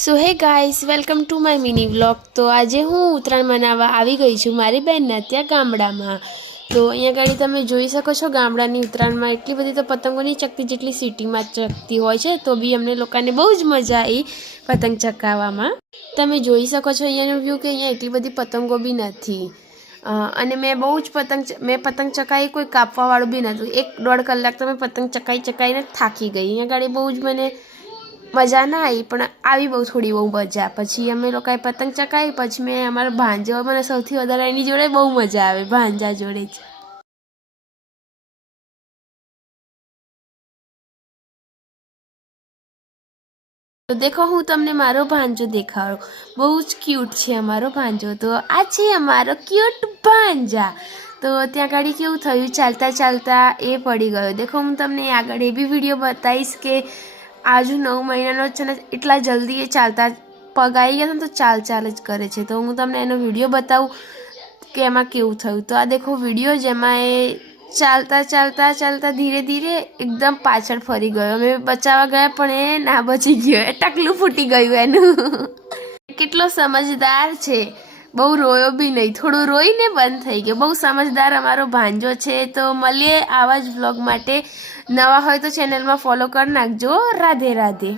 સો હે guys, welcome to my mini vlog. તો આજે હું ઉત્તરાયણ મનાવવા આવી ગઈ છું મારી બહેનના ત્યાં ગામડામાં. તો અહીંયા ગાડી તમે જોઈ શકો છો, ગામડાની ઉત્તરાયણમાં એટલી બધી તો પતંગો નહીં ચગતી જેટલી સિટીમાં ચગતી હોય છે. તો બી અમને લોકોને બહુ જ મજા આવી પતંગ ચગાવવામાં. તમે જોઈ શકો છો અહીંયાનું વ્યૂ કે અહીંયા એટલી બધી પતંગો બી નથી. અને મેં બહુ જ પતંગ ચકાવી, કોઈ કાપવાવાળું બી નહોતું. 1-1.5 કલાક તો મેં પતંગ ચકાવીને થાકી ગઈ. અહીંયા ગાડી બહુ જ મને મજા ના આવી, પણ આવી થોડી બહુ મજા. પછી અમે લોકોએ પતંગ ચકાવી, પછી મેં અમારા ભાંજો, મને સૌથી વધારે એની જોડે બહુ મજા આવે, ભાંજા જોડે જ. તો દેખો, હું તમને મારો ભાંજો દેખાડું. બહુ જ ક્યુટ છે અમારો ભાંજો. તો આ છે અમારો ક્યુટ ભાંજા. તો ત્યાં આગળ કેવું થયું, ચાલતા ચાલતા એ પડી ગયો. દેખો, હું તમને આગળ એ બી વિડીયો બતાવીશ કે આજુ 9 મહિનાનો છે ને, એટલા જલ્દી એ ચાલતા પગ આવી ગયા ને, તો ચાલ જ કરે છે. તો હું તમને એનો વિડીયો બતાવું કે એમાં કેવું થયું. તો આ દેખો વિડીયો, જેમાં એ ચાલતા ધીરે ધીરે એકદમ પાછળ ફરી ગયો. અમે બચાવવા ગયા પણ એ ના બચી ગયો, એ ટકલું ફૂટી ગયું એનું. કેટલો સમજદાર છે, બહુ રોયો બી નહીં, થોડું રોઈને બંધ થઈ ગયો. બહુ સમજદાર અમારો ભાંજો છે. તો મળીએ આવા જ વ્લોગ માટે. નવા હોય તો ચેનલમાં ફોલો કરી નાખજો. રાધે રાધે.